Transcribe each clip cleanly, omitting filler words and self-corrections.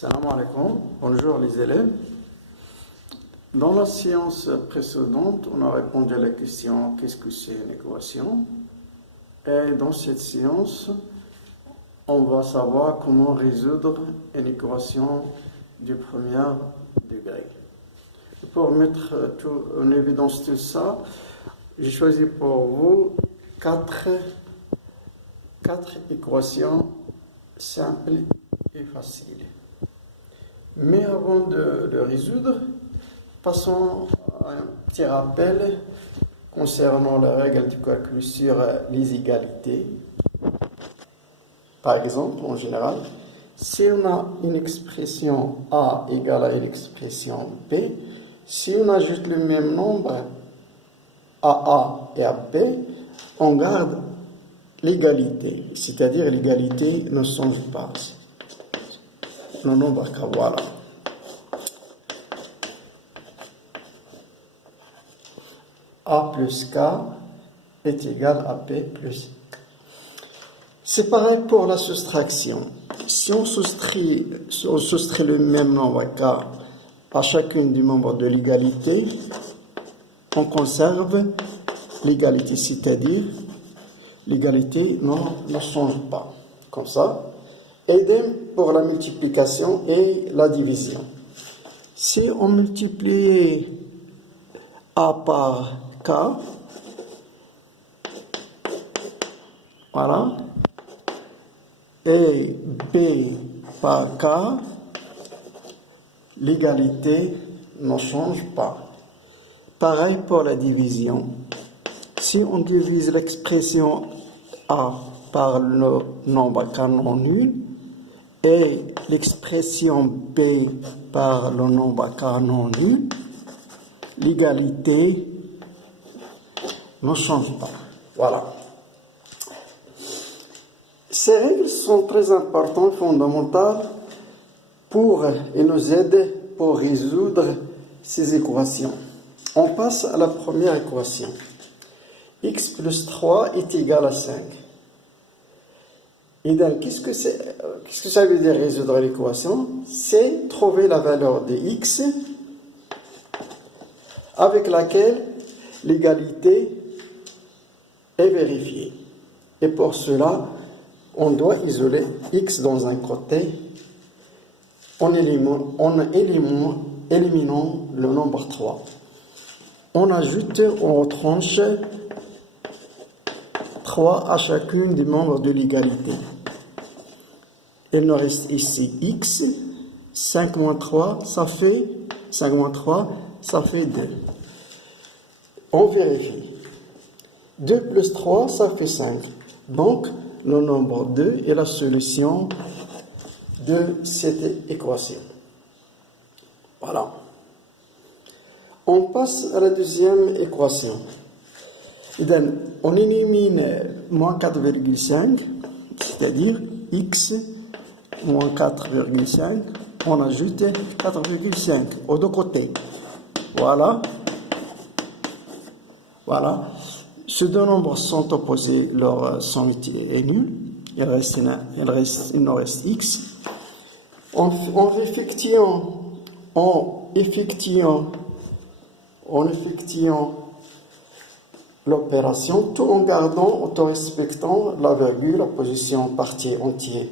Salam alaikum, bonjour les élèves. Dans la séance précédente, on a répondu à la question qu'est-ce que c'est une équation? Et dans cette séance, on va savoir comment résoudre une équation du premier degré. Et pour mettre en évidence tout ça, j'ai choisi pour vous quatre équations simples et faciles. Mais avant de résoudre, passons à un petit rappel concernant la règle du calcul sur les égalités. Par exemple, en général, si on a une expression A égale à une expression B, si on ajoute le même nombre à A et à B, on garde l'égalité, c'est-à-dire l'égalité ne change pas. Le nombre K, voilà. A plus K est égal à B plus K. C'est pareil pour la soustraction. Si on soustrait le même nombre K à chacune des membres de l'égalité, on conserve l'égalité, c'est-à-dire l'égalité ne change pas. Comme ça. Idem pour la multiplication et la division. Si on multiplie A par K, voilà, et B par K, l'égalité ne change pas. Pareil pour la division. Si on divise l'expression A par le nombre K non nul, et l'expression B par le nombre K non nul, l'égalité ne change pas. Voilà. Ces règles sont très importantes, fondamentales, et nous aident pour résoudre ces équations. On passe à la première équation. X plus 3 est égal à 5. Et donc, qu'est-ce que ça veut dire résoudre l'équation? C'est trouver la valeur de x avec laquelle l'égalité est vérifiée. Et pour cela, on doit isoler x dans un côté en éliminant le nombre 3. On ajoute, on retranche 3 à chacune des membres de l'égalité. Il nous reste ici x, 5 moins 3, ça fait 2. On vérifie. 2 plus 3, ça fait 5. Donc, le nombre 2 est la solution de cette équation. Voilà. On passe à la deuxième équation. On élimine moins 4,5, c'est-à-dire x moins 4,5, on ajoute 4,5 aux deux côtés. Voilà. Voilà. Ces deux nombres sont opposés, leur sommité est nulle. Il nous reste x. En effectuant l'opération, tout en gardant, en respectant la virgule, la position partie entière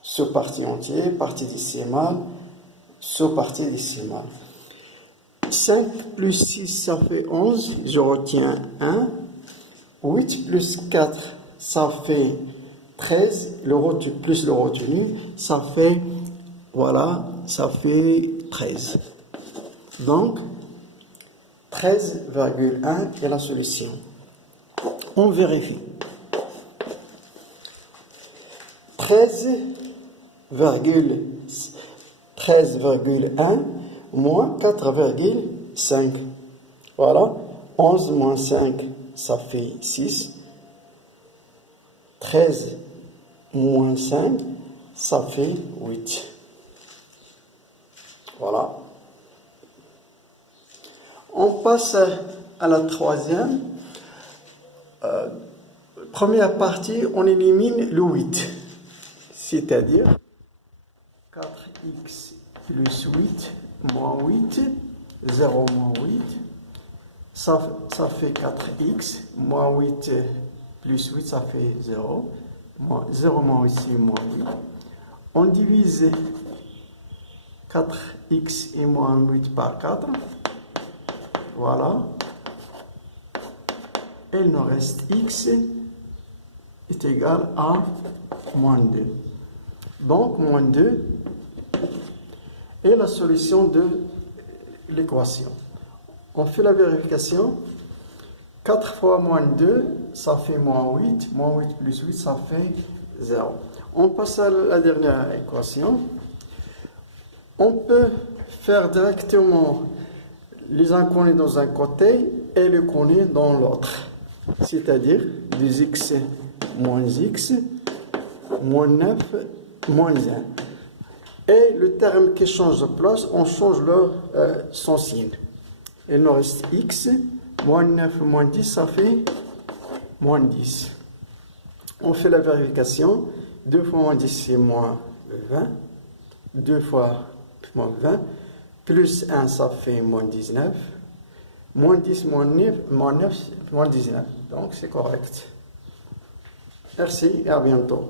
sur partie entière, partie décimale sur partie décimale. 5 plus 6, ça fait 11, je retiens 1. 8 plus 4, ça fait 13, plus le retenu, ça fait, voilà, ça fait 13. Donc, 13,1 est la solution. On vérifie. 13,1 moins 4,5. Voilà. 11 moins 5, ça fait 6. 13 moins 5, ça fait 8. Voilà. On passe à la troisième. Première partie, on élimine le 8. C'est-à-dire 4x plus 8 moins 8, 0 moins 8, ça fait 4x, moins 8 plus 8, ça fait 0, 0 moins 8, c'est moins 8. On divise 4x et moins 8 par 4, voilà. Il nous reste x est égal à moins 2. Donc, moins 2 est la solution de l'équation. On fait la vérification. 4 fois moins 2, ça fait moins 8. Moins 8 plus 8, ça fait 0. On passe à la dernière équation. On peut faire directement les inconnus dans un côté et les connus dans l'autre. C'est-à-dire 2x moins x, moins 9, moins 1. Et le terme qui change de place, on change son signe. Il nous reste x, moins 9, moins 10, ça fait moins 10. On fait la vérification. 2 fois moins 10, c'est moins 20. 2 fois moins 20. Plus 1, ça fait moins 19. Moins 10, moins 9, moins 19. Donc, c'est correct. Merci et à bientôt.